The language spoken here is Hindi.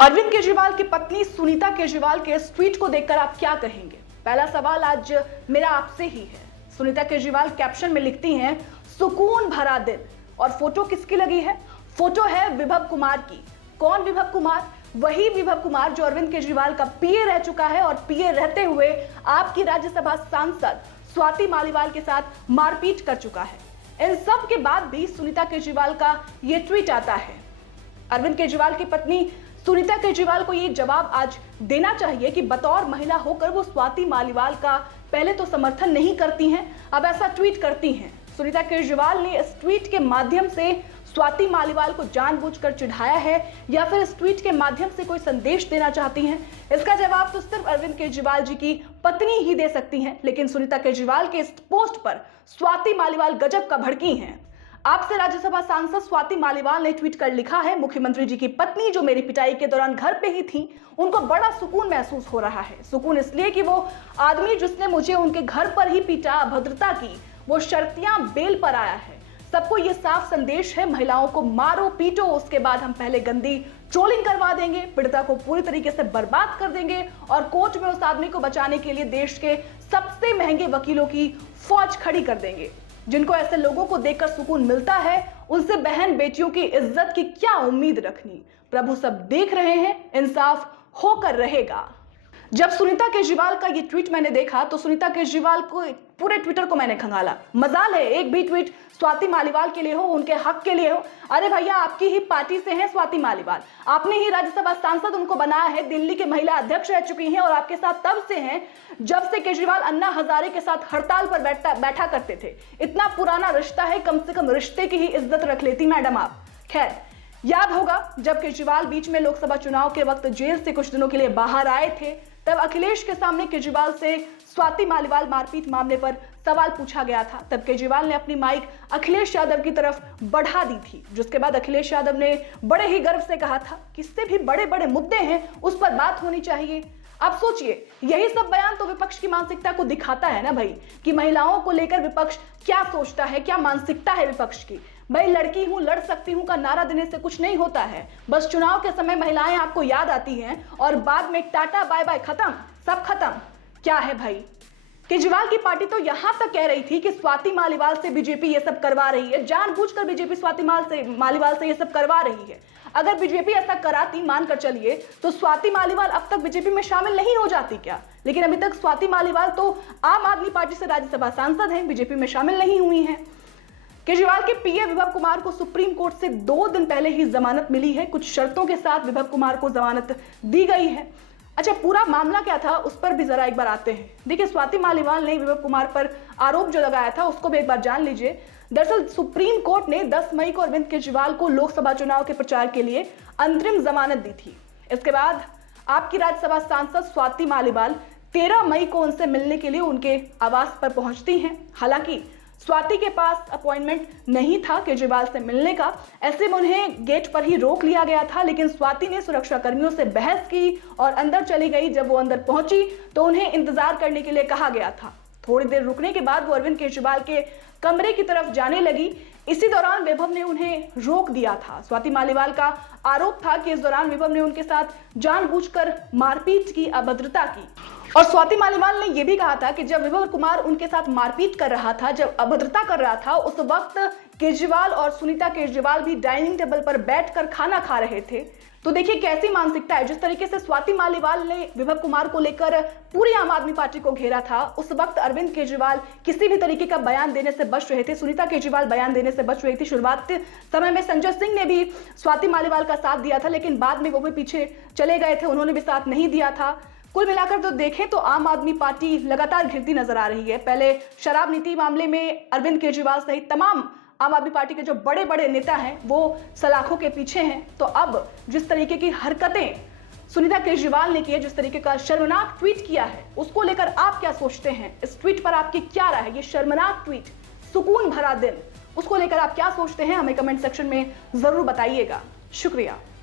अरविंद केजरीवाल की पत्नी सुनीता केजरीवाल के इस ट्वीट को देखकर आप क्या कहेंगे? पहला सवाल आज मेरा आपसे ही है। सुनीता केजरीवाल कैप्शन में लिखती हैं, सुकून भरा दिन। और फोटो किसकी लगी है? फोटो है विभव कुमार की। कौन विभव कुमार? वही विभव कुमार जो अरविंद केजरीवाल का पीए रह चुका है और पीए रहते हुए आपकी राज्यसभा सांसद स्वाति मालीवाल के साथ मारपीट कर चुका है। इन सब के बाद भी सुनीता केजरीवाल का यह ट्वीट आता है। अरविंद केजरीवाल की पत्नी सुनीता केजरीवाल को ये जवाब आज देना चाहिए कि बतौर महिला होकर वो स्वाति मालीवाल का पहले तो समर्थन नहीं करती हैं, अब ऐसा ट्वीट करती हैं। सुनीता केजरीवाल ने इस ट्वीट के माध्यम से स्वाति मालीवाल को जानबूझकर चिढ़ाया है या फिर इस ट्वीट के माध्यम से कोई संदेश देना चाहती हैं? इसका जवाब तो सिर्फ अरविंद केजरीवाल जी की पत्नी ही दे सकती हैं। लेकिन सुनीता केजरीवाल के इस पोस्ट पर स्वाति मालीवाल गजब का भड़की हैं। आपसे राज्यसभा सांसद स्वाति मालीवाल ने ट्वीट कर लिखा है, मुख्यमंत्री जी की पत्नी जो मेरी पिटाई के दौरान घर पे ही थी, उनको बड़ा सुकून महसूस हो रहा है। सुकून इसलिए कि वो आदमी जिसने मुझे उनके घर पर ही पीटा, अभद्रता की, वो शर्तियां बेल पर आया है। सबको ये साफ संदेश है, महिलाओं को मारो पीटो, उसके बाद हम पहले गंदी ट्रोलिंग करवा देंगे, पीड़िता को पूरी तरीके से बर्बाद कर देंगे और कोर्ट में उस आदमी को बचाने के लिए देश के सबसे महंगे वकीलों की फौज खड़ी कर देंगे। जिनको ऐसे लोगों को देखकर सुकून मिलता है, उनसे बहन बेटियों की इज्जत की क्या उम्मीद रखनी? प्रभु सब देख रहे हैं, इंसाफ होकर रहेगा। जब सुनीता केजरीवाल का ये ट्वीट मैंने देखा तो सुनीता केजरीवाल को पूरे ट्विटर को मैंने खंगाला। मजाल है एक भी ट्वीट स्वाति मालीवाल के लिए हो, उनके हक के लिए हो। अरे भैया, आपकी ही पार्टी से हैं स्वाति मालीवाल, आपने ही राज्यसभा सांसद उनको बनाया है, दिल्ली के महिला अध्यक्ष रह चुकी हैं और आपके साथ तब से हैं जब से केजरीवाल अन्ना हजारे के साथ हड़ताल पर बैठा करते थे। इतना पुराना रिश्ता है, कम से कम रिश्ते की ही इज्जत रख लेती मैडम आप। खैर, याद होगा जब केजरीवाल बीच में लोकसभा चुनाव के वक्त जेल से कुछ दिनों के लिए बाहर आए थे, तब अखिलेश के सामने केजरीवाल से स्वाति मालीवाल मारपीट मामले पर सवाल पूछा गया था। तब केजरीवाल ने अपनी माइक अखिलेश यादव की तरफ बढ़ा दी थी, जिसके बाद अखिलेश यादव ने बड़े ही गर्व से कहा था कि इससे भी बड़े बड़े मुद्दे हैं, उस पर बात होनी चाहिए। अब सोचिए, यही सब बयान तो विपक्ष की मानसिकता को दिखाता है ना भाई, कि महिलाओं को लेकर विपक्ष क्या सोचता है, क्या मानसिकता है विपक्ष की। भाई, लड़की हूं, लड़ सकती हूं का नारा देने से कुछ नहीं होता है। बस चुनाव के समय महिलाएं आपको याद आती हैं और बाद में टाटा बाय बाय, खत्म, सब खत्म। क्या है भाई, केजरीवाल की पार्टी तो यहां तक कह रही थी कि स्वाति मालीवाल से बीजेपी ये सब करवा रही है, जानबूझकर बीजेपी स्वाति मालीवाल से ये सब करवा रही है। अगर बीजेपी ऐसा कराती, मानकर चलिए, तो स्वाति मालीवाल अब तक बीजेपी में शामिल नहीं हो जाती क्या? लेकिन अभी तक स्वाति मालीवाल तो आम आदमी पार्टी से राज्यसभा सांसद हैं, बीजेपी में शामिल नहीं हुई हैं। केजरीवाल के पीए विभव कुमार को सुप्रीम कोर्ट से 2 दिन पहले ही जमानत मिली है। कुछ शर्तों के साथ विभव कुमार को जमानत दी गई है। अच्छा, पूरा मामला क्या था उस पर भी जरा एक बार आते हैं। देखिए, स्वाति मालीवाल ने विभव कुमार पर आरोप जो लगाया था उसको भी एक बार जान लीजिए। दरअसल सुप्रीम कोर्ट ने 10 मई को अरविंद केजरीवाल को लोकसभा चुनाव के प्रचार के लिए अंतरिम जमानत दी थी। इसके बाद आपकी राज्यसभा सांसद स्वाति मालीवाल 13 मई को उनसे मिलने के लिए उनके आवास पर पहुंचती हैं। हालांकि स्वाति के पास अपॉइंटमेंट नहीं था केजरीवाल से मिलने का, ऐसे में उन्हें गेट पर ही रोक लिया गया था। लेकिन स्वाति ने सुरक्षा कर्मियों से बहस की और अंदर चली गई। जब वो अंदर पहुंची तो उन्हें इंतजार करने के लिए कहा गया था। थोड़ी देर रुकने के बाद वो अरविंद केजरीवाल के कमरे की तरफ जाने लगी। इसी दौरान विभव ने उन्हें रोक दिया था। स्वाति मालीवाल का आरोप था कि इस दौरान विभव ने उनके साथ जानबूझकर मारपीट की, अभद्रता की। और स्वाति मालीवाल ने यह भी कहा था कि जब विभव कुमार उनके साथ मारपीट कर रहा था, जब अभद्रता कर रहा था, उस वक्त केजरीवाल और सुनीता केजरीवाल भी डाइनिंग टेबल पर बैठकर खाना खा रहे थे। तो देखिए कैसी मानसिकता है। जिस तरीके से स्वाति मालीवाल ने विभव कुमार को लेकर पूरी आम आदमी पार्टी को घेरा था, उस वक्त अरविंद केजरीवाल किसी भी तरीके का बयान देने से बच रहे थे, सुनीता केजरीवाल बयान देने से बच रही थी। शुरुआत समय में संजय सिंह ने भी स्वाति मालीवाल का साथ दिया था, लेकिन बाद में वो भी पीछे चले गए थे, उन्होंने भी साथ नहीं दिया था। कुल मिलाकर तो देखें तो आम आदमी पार्टी लगातार घिरती नजर आ रही है। पहले शराब नीति मामले में अरविंद केजरीवाल सहित तमाम आम आदमी पार्टी के जो बड़े बड़े नेता हैं वो सलाखों के पीछे हैं, तो अब जिस तरीके की हरकतें सुनीता केजरीवाल ने की है, जिस तरीके का शर्मनाक ट्वीट किया है, उसको लेकर आप क्या सोचते हैं? इस ट्वीट पर आपकी क्या राय है? ये शर्मनाक ट्वीट, सुकून भरा दिन, उसको लेकर आप क्या सोचते हैं? हमें कमेंट सेक्शन में जरूर बताइएगा। शुक्रिया।